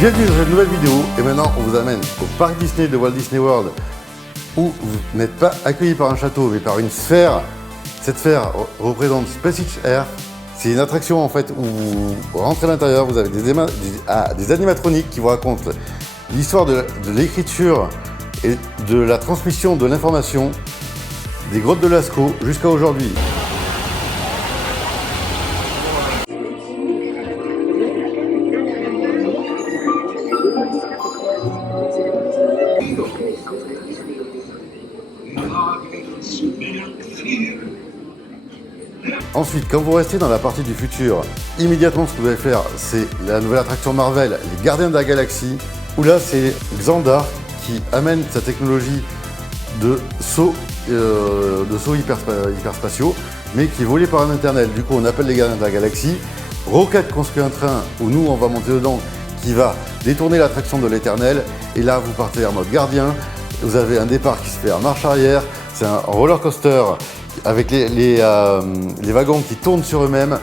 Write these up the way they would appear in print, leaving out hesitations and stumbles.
Bienvenue dans cette nouvelle vidéo et maintenant on vous amène au parc Disney de Walt Disney World où vous n'êtes pas accueilli par un château mais par une sphère. Cette sphère représente SpaceX Air. C'est une attraction en fait où vous rentrez à l'intérieur, vous avez des animatroniques qui vous racontent l'histoire de l'écriture et de la transmission de l'information des grottes de Lascaux jusqu'à aujourd'hui. Ensuite, quand vous restez dans la partie du futur, immédiatement ce que vous allez faire, c'est la nouvelle attraction Marvel, les Gardiens de la Galaxie, où là c'est Xandar qui amène sa technologie de sauts hyperspatiaux, mais qui est volé par un internet. Du coup, on appelle les Gardiens de la Galaxie. Rocket construit un train où nous on va monter dedans, qui va détourner l'attraction de l'éternel. Et là, vous partez en mode gardien. Vous avez un départ qui se fait en marche arrière. C'est un roller coaster avec les wagons qui tournent sur eux-mêmes.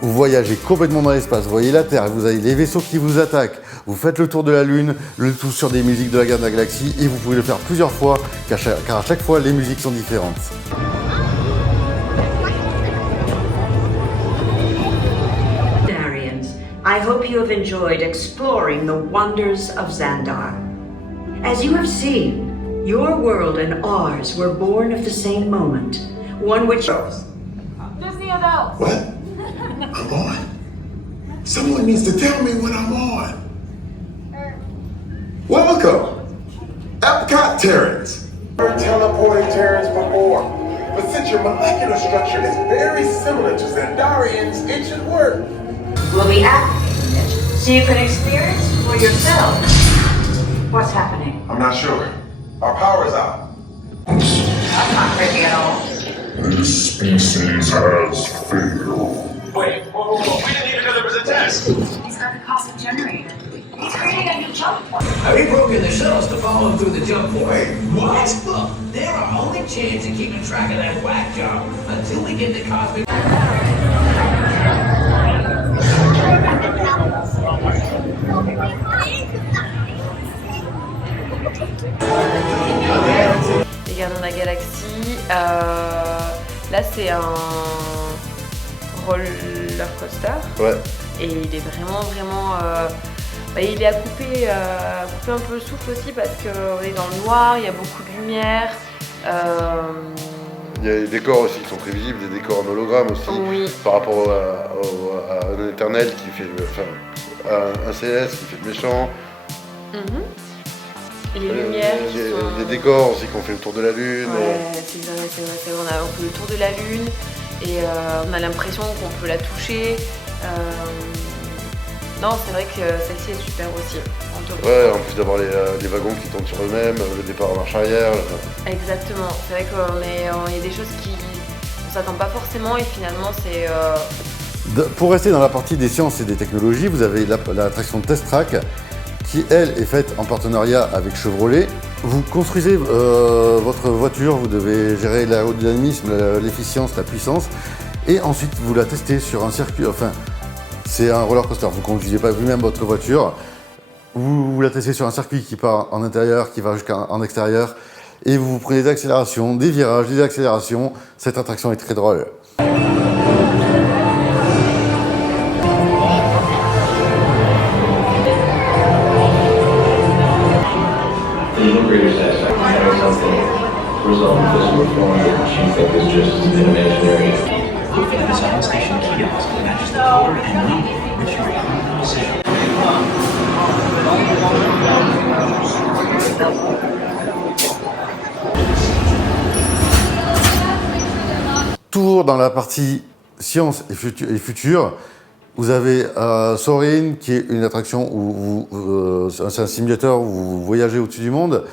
Vous voyagez complètement dans l'espace, vous voyez la Terre, vous avez les vaisseaux qui vous attaquent, vous faites le tour de la Lune, le tout sur des musiques de la Garde de la Galaxie, et vous pouvez le faire plusieurs fois, car à chaque fois, les musiques sont différentes. I hope you have enjoyed exploring the wonders of Xandar. As you have seen, your world and ours were born of the same moment, one which... Disney adults. What? I'm on. Someone needs to tell me when I'm on. Welcome, Epcot Terrans. Heard teleporting Terrans before, but since your molecular structure is very similar to Xandarian's, it should work. We'll be activating it, so you can experience for yourself what's happening. I'm not sure. Our power's out. That's not creepy at all. This species has failed. Wait, whoa, we didn't even know there was a test. He's got the cosmic generator. He's creating a new jump point. We've broken the shuttles to follow him through the jump point. Wait, what? Look, they're our only chance of keeping track of that whack job until we get the cosmic... Les Gardiens de la Galaxie, là c'est un roller coaster. Ouais. Et il est vraiment il est à couper un peu le souffle aussi parce qu'on est dans le noir, il y a beaucoup de lumière. Il y a des décors aussi qui sont très visibles, des décors en hologramme aussi, Oui. par rapport à un éternel qui fait un CS qui fait le méchant. Et les lumières qui sont... Des décors aussi qu'on fait le tour de la Lune. Ouais, c'est vrai, on fait le tour de la Lune et on a l'impression qu'on peut la toucher. Non, c'est vrai que celle-ci est super aussi. Ouais, en plus d'avoir les wagons qui tournent sur eux-mêmes, le départ en marche arrière. Exactement, c'est vrai qu'il y a des choses qui on s'attend pas forcément et finalement c'est... Pour rester dans la partie des sciences et des technologies, vous avez l'attraction Test Track qui, elle, est faite en partenariat avec Chevrolet. Vous construisez votre voiture, vous devez gérer l'aérodynamisme, l'efficience, la puissance, et ensuite vous la testez sur un circuit, enfin, c'est un roller coaster, vous ne conduisez pas vous-même votre voiture, vous la testez sur un circuit qui part en intérieur, qui va jusqu'en extérieur, et vous prenez des accélérations, des virages, des accélérations. Cette attraction est très drôle. Toujours dans la partie science et futur, vous avez Soarin qui est une attraction où c'est un simulateur où vous voyagez au-dessus du monde.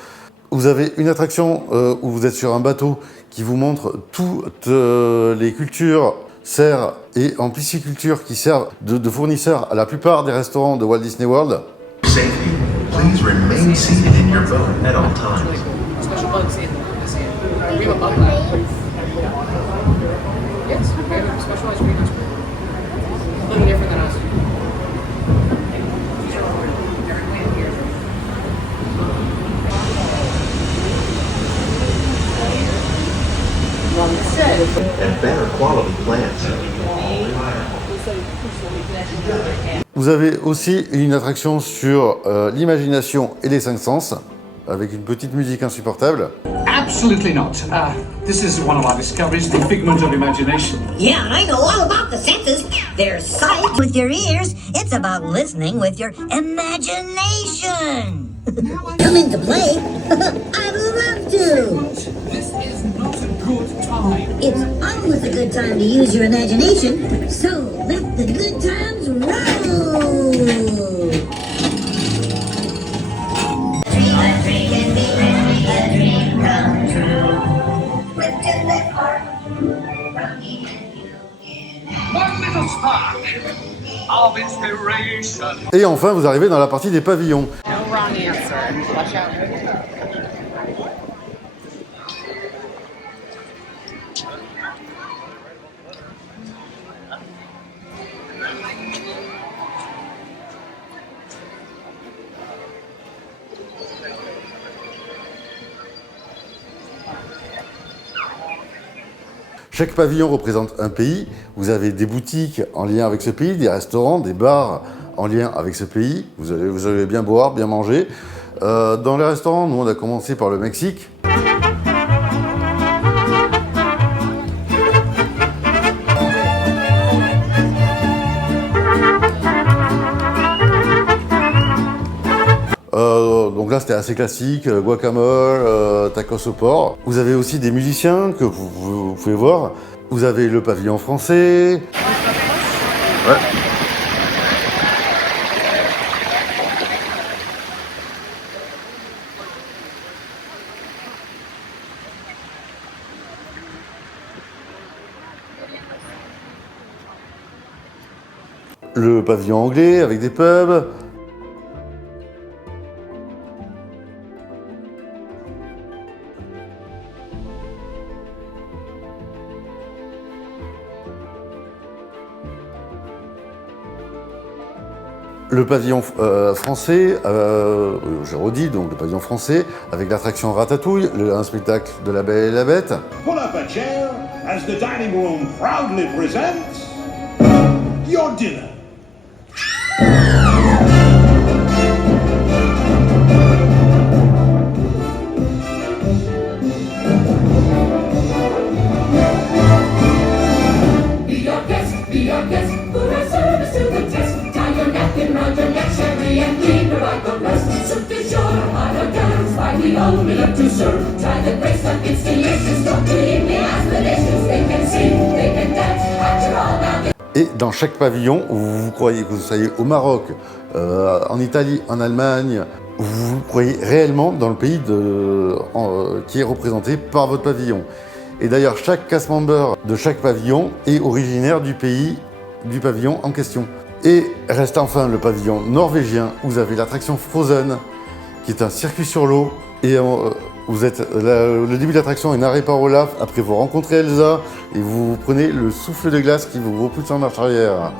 Vous avez une attraction où vous êtes sur un bateau qui vous montre toutes les cultures, serres et en pisciculture qui servent de fournisseurs à la plupart des restaurants de Walt Disney World. Safety. Please remain seated in your boat at all times. Special bugs in we have a bug lab. Yes, we have a specialized greenhouse. A little different than us. and better quality plants. Vous avez aussi une attraction sur l'imagination et les cinq sens, avec une petite musique insupportable. Absolutely not. This is one of our discoveries, the figment of imagination. Yeah, I know all about the senses. There's sight with your ears. It's about listening with your imagination. Coming to play? I'd love to. This is not a good time. It's always a good time to use your imagination. So let the good times roll. One little spark of inspiration. Et enfin, vous arrivez dans la partie des pavillons. No wrong answer. Watch out. Chaque pavillon représente un pays. Vous avez des boutiques en lien avec ce pays, des restaurants, des bars en lien avec ce pays. Vous allez bien boire, bien manger. Dans les restaurants, nous on a commencé par le Mexique. Donc là c'était assez classique, guacamole, tacos au porc. Vous avez aussi des musiciens que vous pouvez voir. Vous avez le pavillon français. Ouais. Le pavillon anglais avec des pubs. Le pavillon français, j'ai redit, donc le pavillon français, avec l'attraction Ratatouille, un spectacle de La Belle et la Bête. Pull up a chair as the dining room proudly presents your dinner. Be our guest, put our service to the test. Tie your napkin round your neck, sherry and clean the right the rest. Soup du jour, hot or down, why we only love to serve. Try the great stuff, it's delicious. Don't believe me, ask the dishes. They can sing, they can dance, after all now. Et dans chaque pavillon, vous croyez que vous soyez au Maroc, en Italie, en Allemagne, vous croyez réellement dans le pays qui est représenté par votre pavillon. Et d'ailleurs, chaque cast member de chaque pavillon est originaire du pays du pavillon en question. Et reste enfin le pavillon norvégien, où vous avez l'attraction Frozen, qui est un circuit sur l'eau. Et le début de l'attraction est narré par Olaf. Après, vous rencontrez Elsa et vous prenez le souffle de glace qui vous repousse en marche arrière.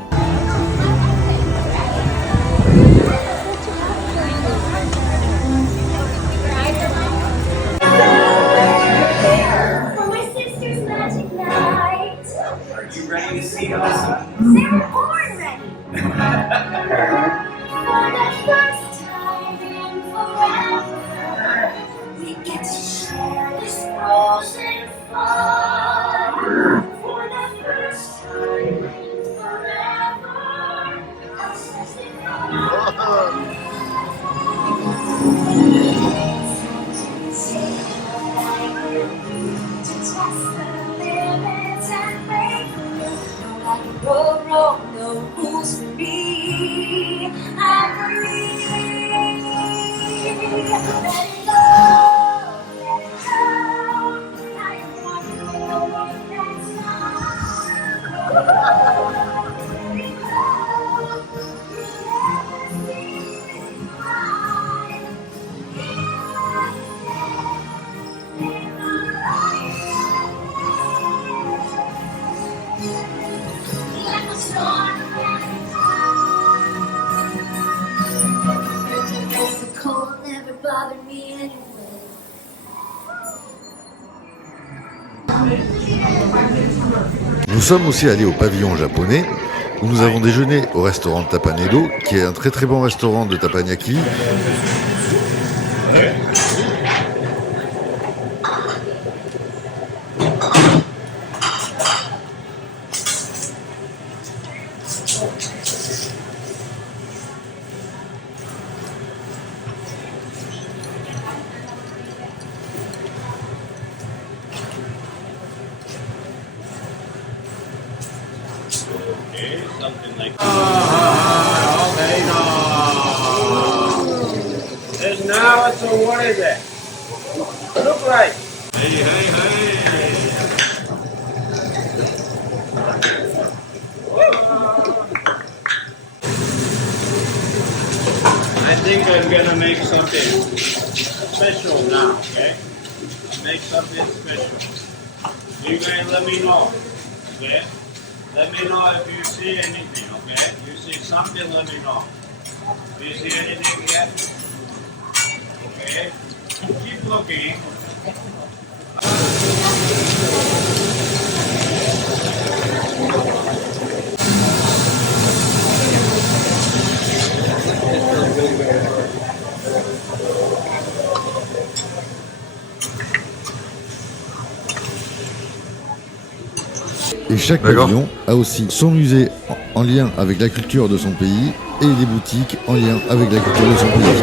For my sister's magic night. Are you ready to see us? Sarah Horn ready. For the first time in forever, we get to share this frozen fun. For the first time in forever, us as the to test the limits and make no rules for me. I believe. Let it go, let it go. I am walking the one that's not. Let it go. You never see me cry. In my life. Like a storm the cold never bothered me anyway. Nous sommes aussi allés au pavillon japonais, où nous avons déjeuné au restaurant Tapanedo, qui est un très très bon restaurant de teppanyaki. Something like okay, no. And now, so what is it? Look like. Hey, hey, hey. I think I'm gonna make something special now, okay? Make something special. You guys let me know, okay? Let me know if you see anything, okay? You see something, let me know. Do you see anything yet? Okay? Keep looking. Et chaque pavillon a aussi son musée en lien avec la culture de son pays et des boutiques en lien avec la culture de son pays.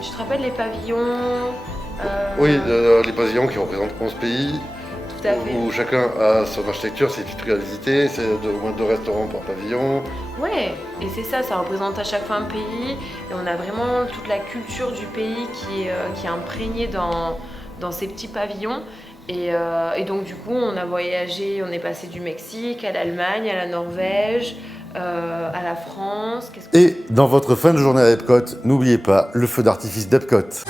Tu te rappelles les pavillons Oui, les pavillons qui représentent 11 pays, Tout à fait. où chacun a son architecture, ses petits trucs à visiter, c'est au moins 2 restaurants par pavillon. Ouais, et c'est ça, ça représente à chaque fois un pays, et on a vraiment toute la culture du pays qui est imprégnée dans ces petits pavillons. Et donc du coup, on a voyagé, on est passé du Mexique à l'Allemagne, à la Norvège, à la France. Et dans votre fin de journée à Epcot, n'oubliez pas le feu d'artifice d'Epcot.